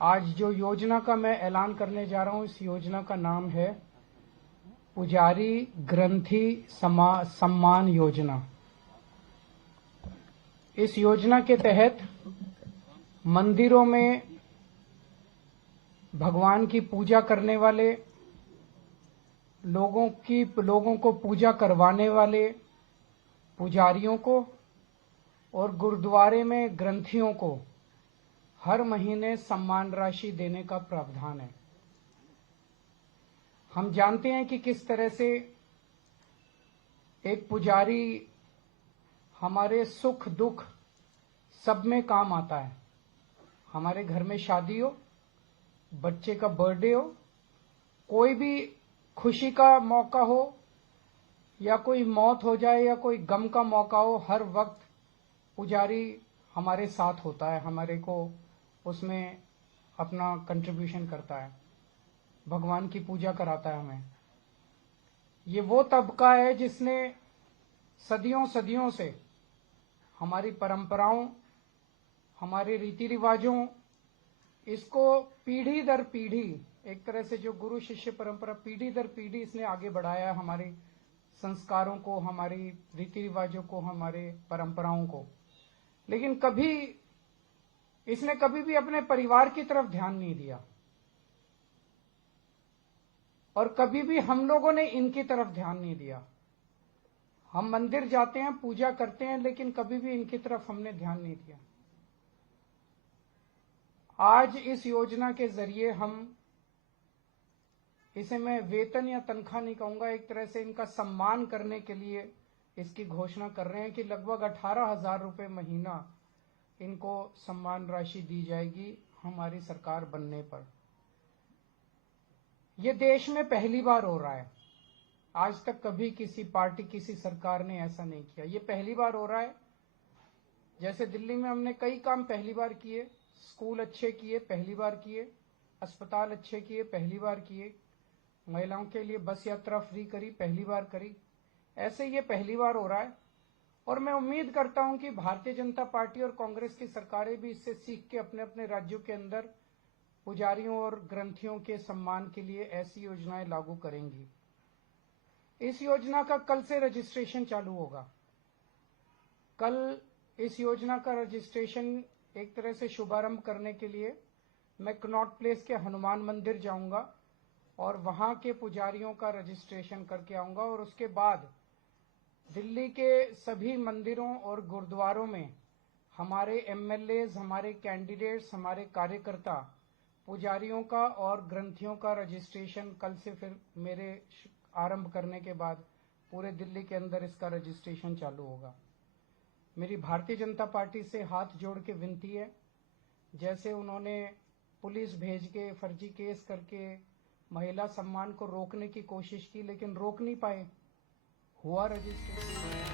आज जो योजना का मैं ऐलान करने जा रहा हूं, इस योजना का नाम है पुजारी ग्रंथी सम्मान योजना। इस योजना के तहत मंदिरों में भगवान की पूजा करने वाले लोगों को पूजा करवाने वाले पुजारियों को और गुरुद्वारे में ग्रंथियों को हर महीने सम्मान राशि देने का प्रावधान है। हम जानते हैं कि किस तरह से एक पुजारी हमारे सुख दुख सब में काम आता है। हमारे घर में शादी हो, बच्चे का बर्थडे हो, कोई भी खुशी का मौका हो या कोई मौत हो जाए या कोई गम का मौका हो, हर वक्त पुजारी हमारे साथ होता है, हमारे को उसमें अपना कंट्रीब्यूशन करता है, भगवान की पूजा कराता है हमें। ये वो तबका है जिसने सदियों सदियों से हमारी परंपराओं, हमारे रीति रिवाजों, इसको पीढ़ी दर पीढ़ी, एक तरह से जो गुरु शिष्य परंपरा पीढ़ी दर पीढ़ी इसने आगे बढ़ाया, हमारे संस्कारों को, हमारी रीति रिवाजों को, हमारे परंपराओं को। लेकिन इसने कभी भी अपने परिवार की तरफ ध्यान नहीं दिया और कभी भी हम लोगों ने इनकी तरफ ध्यान नहीं दिया। हम मंदिर जाते हैं, पूजा करते हैं, लेकिन कभी भी इनकी तरफ हमने ध्यान नहीं दिया। आज इस योजना के जरिए इसे मैं वेतन या तनख्वाह नहीं कहूंगा, एक तरह से इनका सम्मान करने के लिए इसकी घोषणा कर रहे हैं कि लगभग 18,000 रुपये महीना इनको सम्मान राशि दी जाएगी हमारी सरकार बनने पर। यह देश में पहली बार हो रहा है। आज तक कभी किसी पार्टी, किसी सरकार ने ऐसा नहीं किया। ये पहली बार हो रहा है। जैसे दिल्ली में हमने कई काम पहली बार किए, स्कूल अच्छे किए, पहली बार किए, अस्पताल अच्छे किए, पहली बार किए, महिलाओं के लिए बस यात्रा फ्री करी, पहली बार करी। ऐसे ये पहली बार हो रहा है और मैं उम्मीद करता हूं कि भारतीय जनता पार्टी और कांग्रेस की सरकारें भी इससे सीख के अपने अपने राज्यों के अंदर पुजारियों और ग्रंथियों के सम्मान के लिए ऐसी योजनाएं लागू करेंगी। इस योजना का कल से रजिस्ट्रेशन चालू होगा। कल इस योजना का रजिस्ट्रेशन एक तरह से शुभारंभ करने के लिए मैं कनॉट प्लेस के हनुमान मंदिर जाऊंगा और वहां के पुजारियों का रजिस्ट्रेशन करके आऊंगा और उसके बाद दिल्ली के सभी मंदिरों और गुरुद्वारों में हमारे एमएलएज, हमारे कैंडिडेट्स, हमारे कार्यकर्ता पुजारियों का और ग्रंथियों का रजिस्ट्रेशन कल से फिर मेरे आरंभ करने के बाद पूरे दिल्ली के अंदर इसका रजिस्ट्रेशन चालू होगा। मेरी भारतीय जनता पार्टी से हाथ जोड़ के विनती है, जैसे उन्होंने पुलिस भेज के फर्जी केस करके महिला सम्मान को रोकने की कोशिश की, लेकिन रोक नहीं पाए, हुआ रजिस्ट्रेशन।